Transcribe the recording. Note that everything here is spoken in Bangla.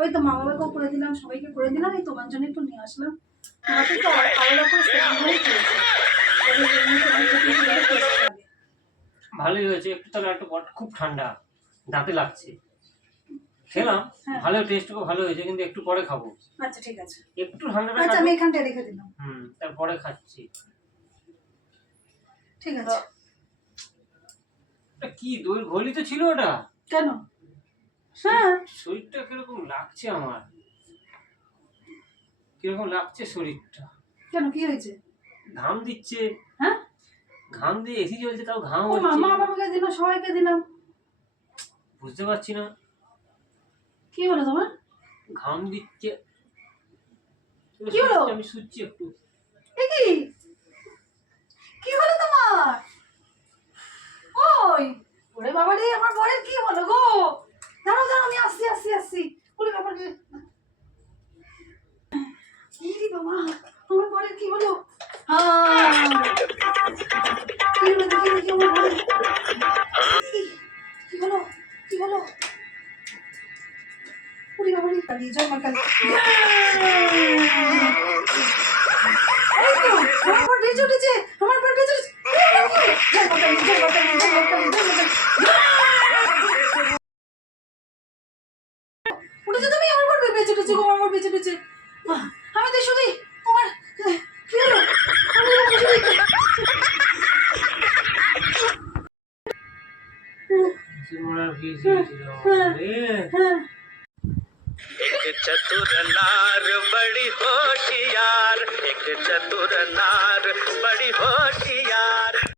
ওই তো মা বাবাকেও করে দিলাম সবাইকে করে দিলাম এই তোমার জন্য একটু নিয়ে আসলাম। তোমাকে তো। ভালোই হয়েছে একটু একটু খুব ঠান্ডা দাঁতে লাগছে। খেলাম হ্যাঁ। ভালো টেস্ট ভালো হয়েছে কিন্তু একটু পরে খাব। আচ্ছা ঠিক আছে। একটু ঠান্ডাটা আচ্ছা আমি এখানটায় রেখে দিলাম। হুম তারপরে খাচ্ছি। ঠিক আছে। কি দইয়ের ঘোলই তো ছিল ওটা? কেন? হ্যাঁ। শরীরটা কীরকম লাগছে আমার? কীরকম লাগছে শরীরটা? কেন কি হয়েছে? ঘাম দিচ্ছে। হ্যাঁ? ঘাম দিয়ে এসি চলছে তাও ঘাম হচ্ছে। মামা বাবাকে দিলাম সবাইকে দিলাম। বুঝতে পারছি না। কি হলো তোমার? ঘাম দিচ্ছে। কি হলো? আমি শুচ্ছি একটু। কি? কি হলো তোমার? ওই ওরে বাবা রে আমার বরের কি হলো গো? দাঁড়াও দাঁড়াও আমি আসছি আসছি আসছি ওরে বাবা রে ইরি বাবা আমার বরের কি হলো! কি হলো আমার কি কি কি হলো ওরে বাবা রে কালি জয় মা কালী এই তো, আমার পর উঠেছে আমার পর উঠেছে জয় মাতা দি, জয় মাতা দি, জয় মাতা দি, জয় মাতা দি। উঠেছো তুমি আমার পর বেঁচে উঠেছে গো আমার পর বেঁচে উঠেছে আহ, আমি তো শুধু তোমার আহ, কি হলো আমি তো শুধুই- সিমরার কি হয়েছিল রে হ্যাঁ एक चतुर नार बड़ी होशियार एक चतुर नार बड़ी होशियार